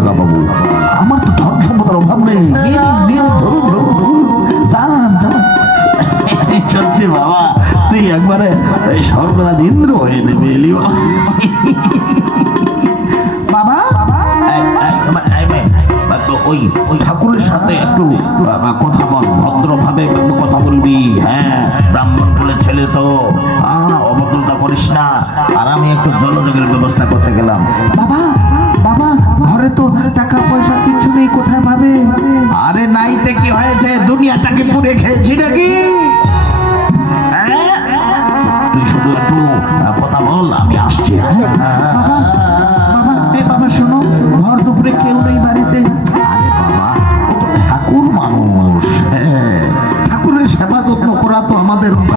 টাকা পাবো? আমার তো ধন সম্পদের অভাব নেই। ধরুন ধরুন ধরুন, যান যান। সত্যি বাবা, তুই একবারে সর্বরাজ ইন্দ্র হয়ে নেবে এলি বাবা। ওই ঠাকুরের সাথে একটু কথা বল, ভদ্রভাবে একটু কথা বলবি। হ্যাঁ, ব্রাহ্মণ বলে ছেলে তো, অভদ্রতা করিস না। আর আমি একটু জলযোগের ব্যবস্থা করতে গেলাম। বাবা বাবা, ঘরে তো টাকা পয়সা কিছু নেই, কোথায় পাবে? আরে নাইতে কি হয়েছে, দুনিয়াটাকে পুড়ে খেয়েছি নাকি? তুই শুধু একটু কথা বল, আমি আসছি। বাবা শোনো, ঘর দুপুরে কেউ নেই বাড়িতে। আরে বাবা, ও তো ঠাকুর মানুষ, হ্যাঁ, ঠাকুরের সেবা যত্ন করা তো আমাদের